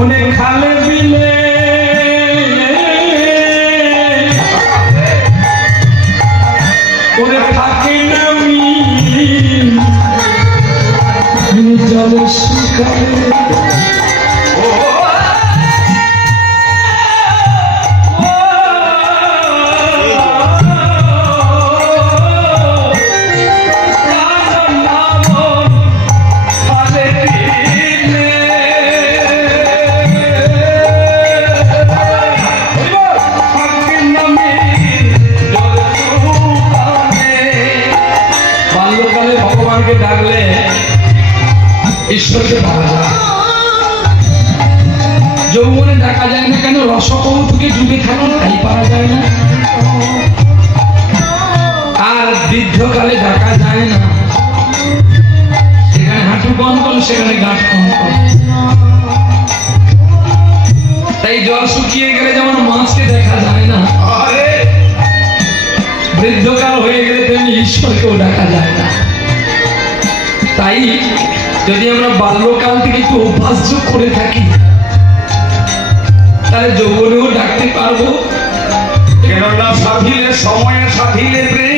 অনেক খালে বিলে ওরে থাকে নামি জল শুকায় ডাকলে ঈশ্বরকে পাওয়া যায়, যৌবনে ডাকা যায় না কেন? রসকৌতুকে ডুবে থাকো তাই পাওয়া যায় না। আর বৃদ্ধকালে ডাকা যায় না, সেখানে হাঁটু কঙ্কন, সেখানে গাঁট কঙ্কন। তাই জল শুকিয়ে গেলে যেমন মাছকে দেখা যায় না, বৃদ্ধকাল হয়ে গেলে তেমনি ঈশ্বরকেও ডাকা যায় না। তাই যদি আমরা বাল্যকাল থেকে একটু অভ্যাস করে থাকি তাহলে যৌবনেও ডাকতে পারবো। কেননা সাধিলে সময়ে সাধিলে প্রেম